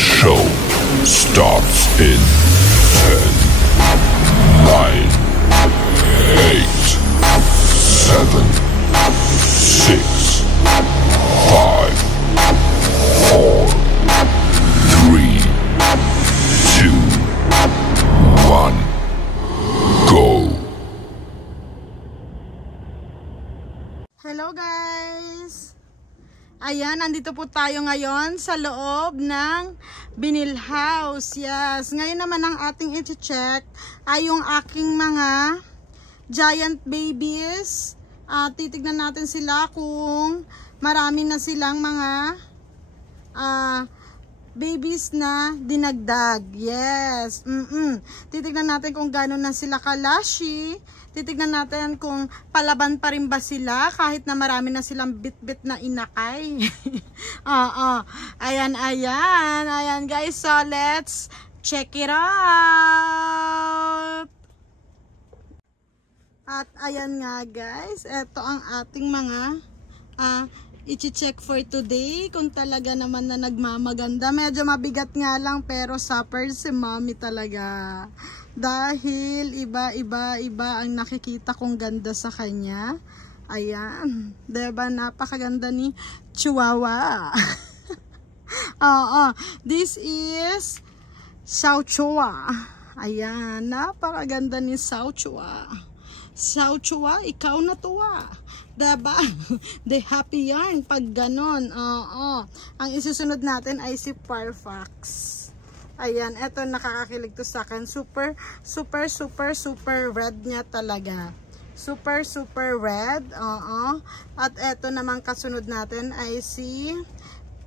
show starts in 10, 9, 8, 7, 6, 5, 4, 3, 2, 1, go! Hello guys! Ayan, nandito po tayo ngayon sa loob ng Binil House. Yes, ngayon naman ang ating i-check ay yung aking mga giant babies. Titignan natin sila kung marami na silang mga babies na dinagdag. Yes. Titignan natin kung gano'n na sila kalashi. Titignan natin kung palaban pa rin ba sila kahit na marami na silang bit-bit na inakay. Ayan guys. So let's check it out. At ayan nga guys, ito ang ating mga i-check for today, kung talaga naman na nagmamaganda. Medyo mabigat nga lang pero supper si mommy talaga. Dahil iba ang nakikita kong ganda sa kanya. Ayan. Diba? Napakaganda ni Chihuahua. This is Xiaochua. Ayan. Napakaganda ni Xiaochua. Xiaochua, ikaw na tuwa. Diba? The happy yarn pag ganon. Ang isusunod natin ay si Parfax. Ayan, eto nakakakilig to sa akin. Super red niya talaga. Super red. At eto naman kasunod natin ay si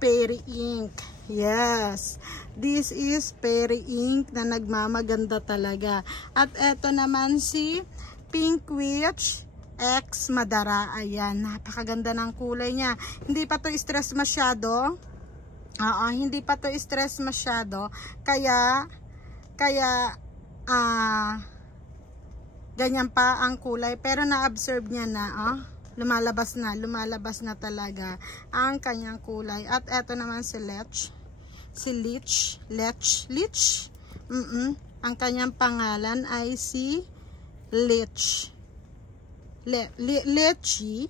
Fairy Ink. Yes. This is Fairy Ink na nagmamaganda talaga. At eto naman si Pink Witch X Madara. Ayan, napakaganda ng kulay niya. Hindi pa to stress masyado. Hindi pa to stress masyado. Kaya ganyan pa ang kulay. Pero na-observe niya na, lumalabas na talaga ang kanyang kulay. At eto naman si Leech. Ang kanyang pangalan ay si Leech. Lechi.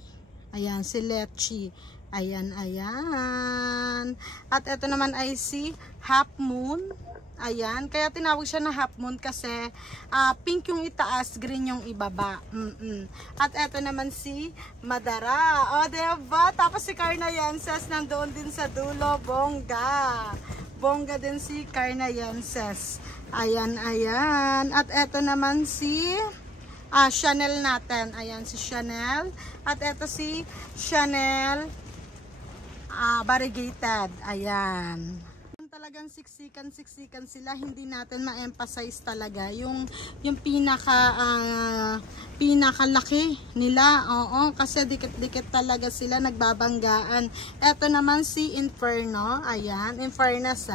Ayan, si Lechi. Ayan. At ito naman ay si Half Moon. Ayan, kaya tinawag siya na Half Moon kasi pink yung itaas, green yung ibaba. At ito naman si Madara. Diba? Tapos si Carnayenses nandoon din sa dulo. Bongga din si Carnayenses. Ayan. At ito naman si Chanel natin. Ayan, si Chanel. At ito si Chanel variegated. Ayan. Talagang siksikan sila, hindi natin ma-emphasize talaga yung pinakalaki nila. Kasi dikit-dikit talaga sila, nagbabanggaan. Eto naman si Inferno. Ayan, Infernas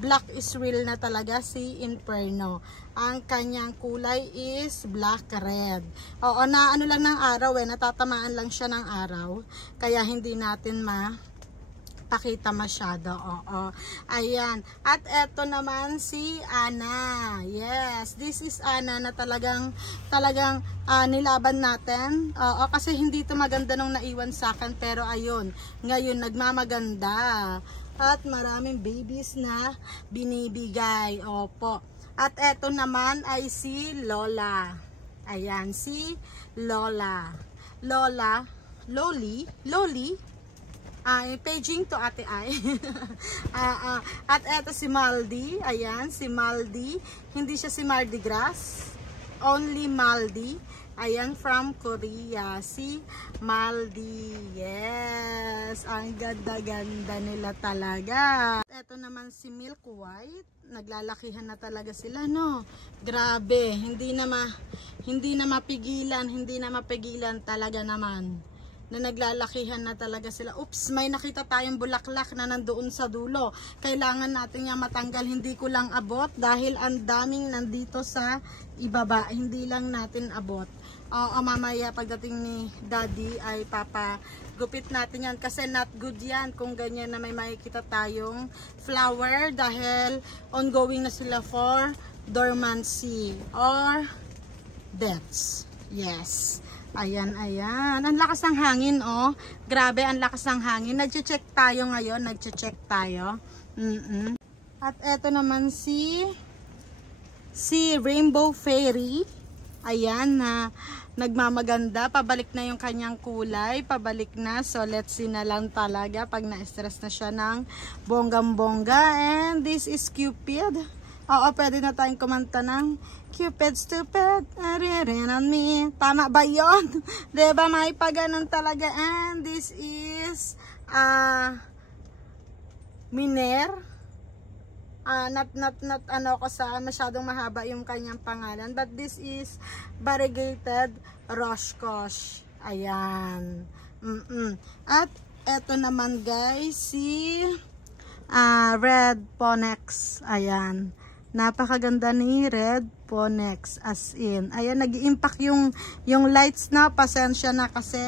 Black is real na talaga si Inferno. Ang kanyang kulay is black red. Na ano lang ng araw natatamaan lang siya ng araw. Kaya hindi natin pakita masyado. Ayan. At eto naman si Ana. Yes, this is Ana na talagang nilaban natin. Kasi hindi ito maganda nung naiwan sa akin, pero ayun, ngayon nagmamaganda. At maraming babies na binibigay. Opo. At eto naman ay si Lola. Ayan, si Lola. Loli. Paging to Ate Ay. At eto si Maldi. Ayan, si Maldi. Hindi siya si Mardi Gras. Only Maldi. Ayan, from Korea. Si Maldi. Yes. Ang ganda-ganda nila talaga. Eto naman si Milk White. Naglalakihan na talaga sila, no? Grabe. Hindi na mapigilan talaga naman. Na naglalakihan na talaga sila. Oops, may nakita tayong bulaklak na nandoon sa dulo. Kailangan natin nga matanggal. Hindi ko lang abot dahil ang daming nandito sa ibaba. Hindi lang natin abot. Oo, mamaya pagdating ni Daddy ay papagupit natin yan kasi not good yan kung ganyan na may makikita tayong flower dahil ongoing na sila for dormancy or deaths. Yes. Ayan, ayan. Ang lakas ng hangin, oh. Grabe, ang lakas ng hangin. Nag-check tayo ngayon. Nag-check tayo. At eto naman si Rainbow Fairy. Ayan, na nagmamaganda. Pabalik na yung kanyang kulay. Pabalik na. So, let's see na lang talaga pag na-stress na siya ng bonggang-bongga. And this is Cupid. Oo, pwede na tayong kumanta ng Cupid stupid, rin on me. Tama ba yun? Diba, may paganon talaga. And this is Miner. Not ano ko sa masyadong mahaba yung kanyang pangalan. But this is variegated Roscosh. Ayan. At eto naman guys, si Red Ponex. Ayan. Napakaganda ni Red Ponex, as in. Ayan, nag-i-impact yung lights na. Pasensya na kasi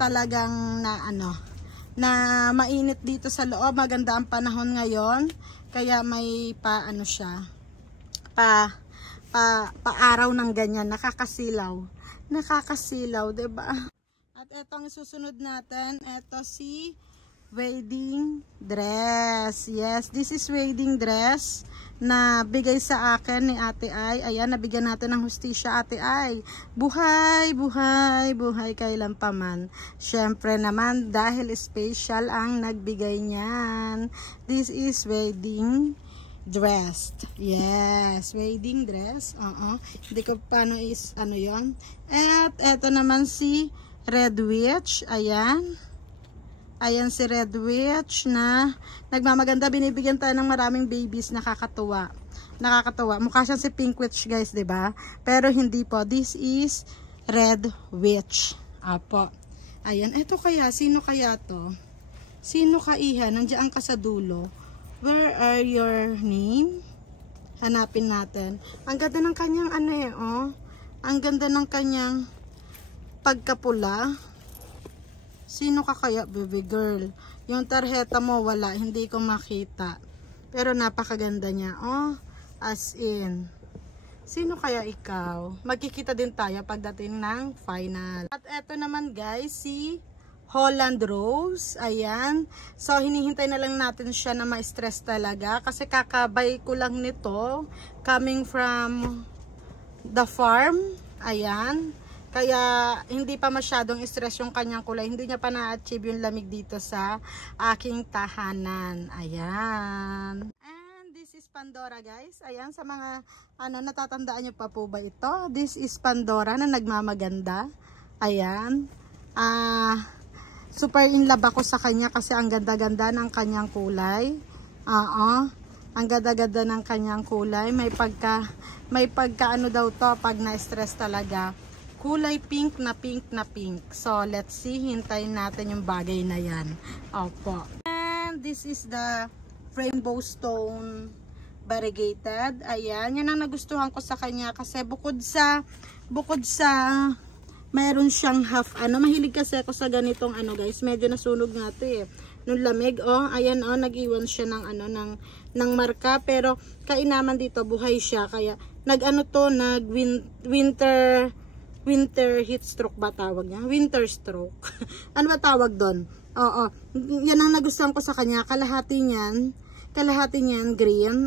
talagang na mainit dito sa loob. Maganda ang panahon ngayon. Kaya may paaraw ng ganyan. Nakakasilaw. Nakakasilaw, diba? At etong susunod natin, eto si wedding dress. Yes, this is wedding dress na bigay sa akin ni Ate Ay. Ayan, nabigyan natin ng hustisya, Ate Ay. Buhay, buhay, buhay kailan pa man. Syempre naman, dahil special ang nagbigay niyan. This is wedding dress. Yes, wedding dress. Hindi ko paano is, yon. At eto naman si Red Witch. Ayan. Ayan si Red Witch na nagmamaganda. Binibigyan tayo ng maraming babies. Nakakatuwa. Nakakatuwa. Mukha siyang si Pink Witch guys, diba? Pero hindi po. This is Red Witch. Apo. Ayan. Eto kaya. Sino kaya to? Sino ka, Iha? Nandiyan ka sa dulo. Where are your name? Hanapin natin. Ang ganda ng kanyang oh. Ang ganda ng kanyang pagkapula. Sino ka kaya, baby girl? Yung tarjeta mo, wala. Hindi ko makita. Pero napakaganda niya. Oh, as in. Sino kaya ikaw? Magkikita din tayo pagdating ng final. At eto naman guys, si Holland Rose. Ayan. So, hinihintay na lang natin siya na ma-stress talaga. Kasi kakabay ko lang nito. Coming from the farm. Ayan. Kaya hindi pa masyadong stress yung kanyang kulay. Hindi niya pa na-achieve yung lamig dito sa aking tahanan. Ayan. And this is Pandora guys. Ayan, sa mga natatandaan niyo pa po ba ito? This is Pandora na nagmamaganda. Ayan. Super in love ako sa kanya kasi ang ganda-ganda ng kanyang kulay. Ang ganda-ganda ng kanyang kulay. May pagka daw to pag na-stress talaga. Kulay pink na pink na pink. So, let's see. Hintayin natin yung bagay na yan. Opo. And this is the rainbow stone variegated. Ayan. Yan ang nagustuhan ko sa kanya. Kasi bukod sa meron siyang half, mahilig kasi ako sa ganitong guys. Medyo nasunog nga ito eh. Nung lamig, ayan, nag-iwan siya ng marka. Pero, kainaman dito, buhay siya. Kaya, winter heat stroke ba tawag niya? Winter stroke. Ano ba tawag doon? Oo. Yan ang nagustuhan ko sa kanya. Kalahati niyan green.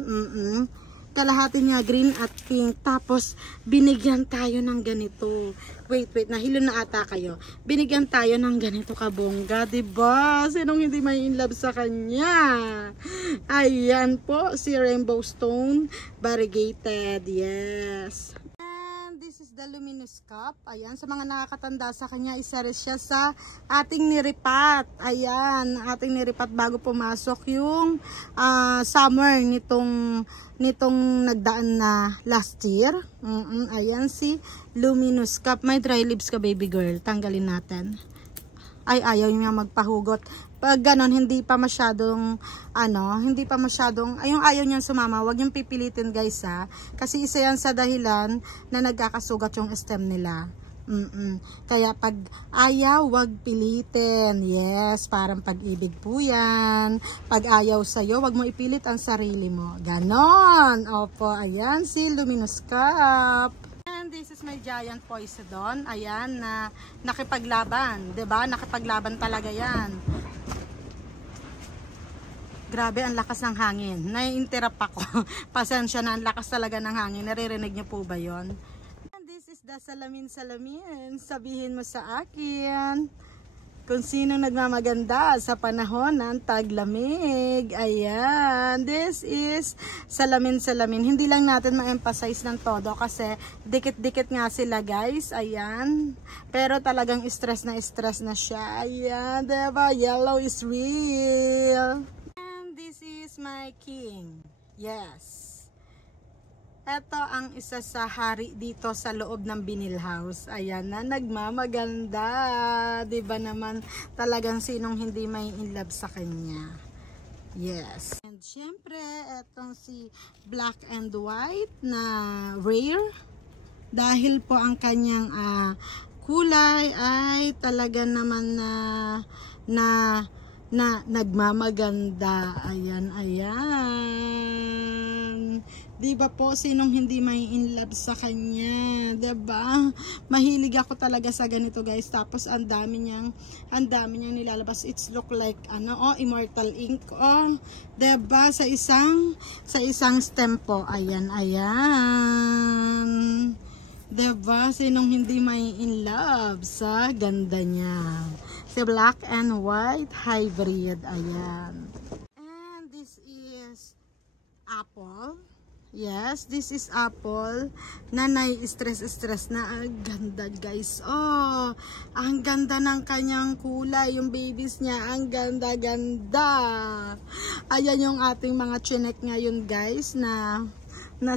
Kalahati niya green at pink. Tapos, binigyan tayo ng ganito. Wait. Nahilo na ata kayo. Binigyan tayo ng ganito kabongga. Diba? Sinong hindi may in love sa kanya? Ayan po. Si Rainbow Stone variegated. Yes. This is the luminous cup. Ayan, sa mga nakakatanda sa kanya, isa rin siya sa ating niripat. Ayan, ating niripat bago pumasok yung summer nitong nagdaan na last year. Ayan, si luminous cup. May dry lips ka, baby girl. Tanggalin natin. Ay, ayaw niya magpahugot. Pag ganon, hindi pa masyadong, ayaw niyang sumama. Huwag niyong pipilitin guys ha. Kasi isa yan sa dahilan na nagkakasugat yung stem nila. Kaya pag ayaw, wag pilitin. Yes, parang pag-ibig po yan. Pag ayaw sa'yo, wag mo ipilit ang sarili mo. Ganon. Opo, ayan si Luminous Cup. And this is my giant Poseidon. Ayan, na nakipaglaban. 'Di ba? Nakipaglaban talaga yan. Grabe, ang lakas ng hangin. Nai-interrupt ako. Pasensya na, ang lakas talaga ng hangin. Naririnig niyo po ba yon? This is the salamin. Sabihin mo sa akin kung sino nagmamaganda sa panahon ng taglamig. Ayan. This is salamin. Hindi lang natin ma-emphasize ng todo kasi dikit-dikit nga sila, guys. Ayan. Pero talagang stress na siya. Ayan. Diba? Yellow is real. And this is my king. Yes. Ito ang isa sa hari dito sa loob ng Binil House. Ayan na, nagmamaganda. Diba naman talagang sinong hindi may in love sa kanya. Yes. And syempre, etong si black and white na rare. Dahil po ang kanyang kulay ay talaga naman na nagmamaganda. Ayan. Diba po, sinong hindi may in love sa kanya? Diba? Mahilig ako talaga sa ganito, guys. Tapos ang dami niyang nilalabas. It's look like immortal ink. Diba? Sa isang stem po. Ayan. Diba? Sinong hindi may in love sa ganda niya? Si black and white hybrid. Ayan. And this is apple. Yes, this is apple na nai-stress na. Ang ganda, guys. Oh, ang ganda ng kanyang kulay. Yung babies niya, ang ganda. Ayan yung ating mga chinek ngayon, guys, na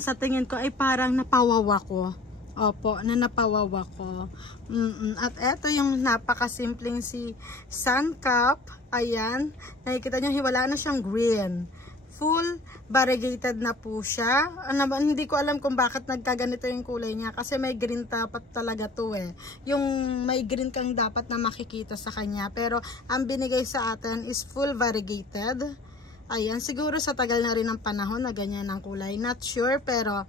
sa tingin ko ay parang napawawa ko. Opo, napawawa ko. At eto yung napakasimpleng si Sun Cup. Ayan, nakikita nyo, wala na siyang green. Full variegated na po siya. Hindi ko alam kung bakit nagkaganito yung kulay niya. Kasi may green dapat talaga to eh. Yung may green kang dapat na makikita sa kanya. Pero ang binigay sa atin is full variegated. Ayan, siguro sa tagal na rin ng panahon na ganyan ang kulay. Not sure, pero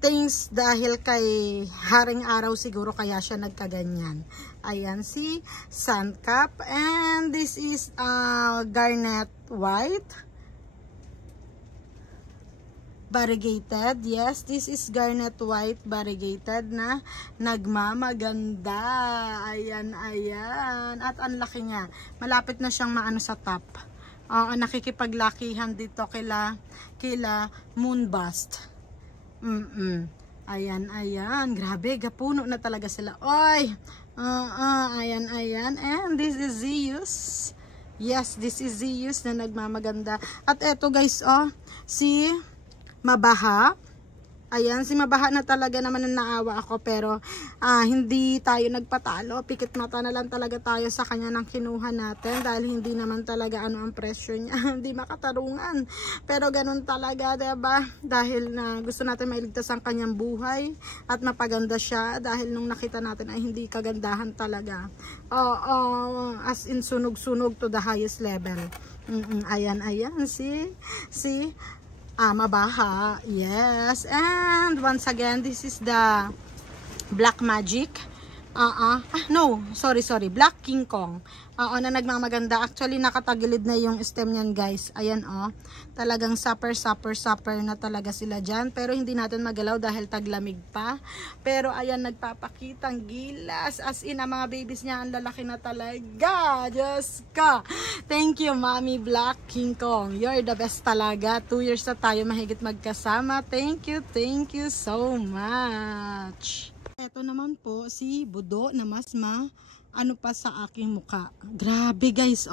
things dahil kay Haring Araw siguro kaya siya nagkaganyan. Ayan si Sun Cup. And this is garnet white. Variegated. Yes, this is garnet white variegated na nagmamaganda. Ayan. At ang laki niya. Malapit na siyang maano sa top. Nakikipaglakihan dito kila Moonbust. Ayan. Grabe, gapuno na talaga sila. Oy! Ayan. And this is Zeus. Yes, this is Zeus na nagmamaganda. At eto, guys, si Mabaha. Ayan, si Mabaha na talaga naman na naawa ako, pero hindi tayo nagpatalo. Pikit mata na lang talaga tayo sa kanya ng kinuha natin dahil hindi naman talaga ang presyo niya. Hindi makatarungan. Pero ganun talaga, diba? Dahil gusto natin mailigtas ang kanyang buhay at mapaganda siya dahil nung nakita natin ay hindi kagandahan talaga. As in sunog-sunog to the highest level. Ayan, si Mabaha. Yes. And once again, this is the Black Magic. Sorry. Black King Kong. Na nagmamaganda. Actually, nakatagilid na yung stem niyan, guys. Ayan, talagang supper na talaga sila dyan. Pero hindi natin magalaw dahil taglamig pa. Pero ayan, nagpapakitang gilas. As in, ang mga babies niya, ang lalaki na talaga. Diyos ka. Thank you, Mommy Black King Kong. You're the best talaga. 2 years na tayo mahigit magkasama. Thank you so much. Ito naman po si Budo na mas pa sa aking muka. Grabe, guys,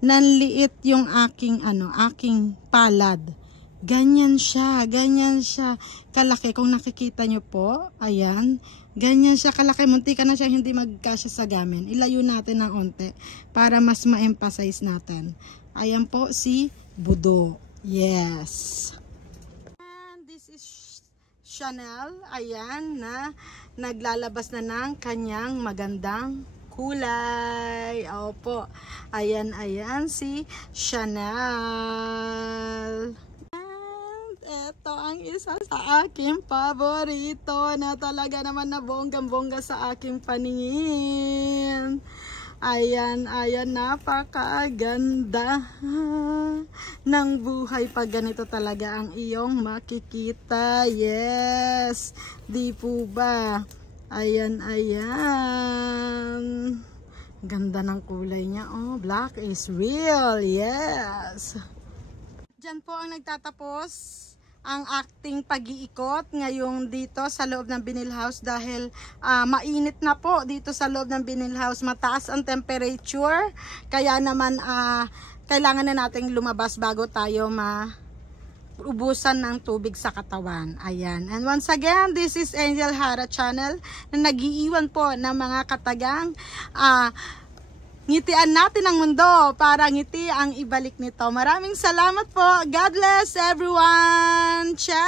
nanliit yung aking palad. Ganyan siya kalaki. Kung nakikita nyo po, ayan, ganyan siya kalaki. Munti ka na siya hindi magkasya sa gamin. Ilayo natin ng onte para mas ma-emphasize natin. Ayan po si Budo. Yes. And this is Chanel, ayan, na naglalabas na ng kanyang magandang kulay. Opo, ayan, si Chanel. And ito ang isa sa aking paborito na talaga naman na bonggang-bongga sa aking paningin. Ayan, napakaganda ng buhay pag ganito talaga ang iyong makikita. Yes, di po ba? Ayan. Ganda ng kulay niya. Oh, black is real. Yes. Diyan po ang nagtatapos ang acting pag-iikot ngayong dito sa loob ng Binil House dahil mainit na po dito sa loob ng Binil House. Mataas ang temperature. Kaya naman kailangan na nating lumabas bago tayo ubusan ng tubig sa katawan. Ayan. And once again, this is Angel Hara Channel na nag-iiwan po ng mga katagang ngitian natin ang mundo para ngiti ang ibalik nito. Maraming salamat po. God bless everyone. Ciao!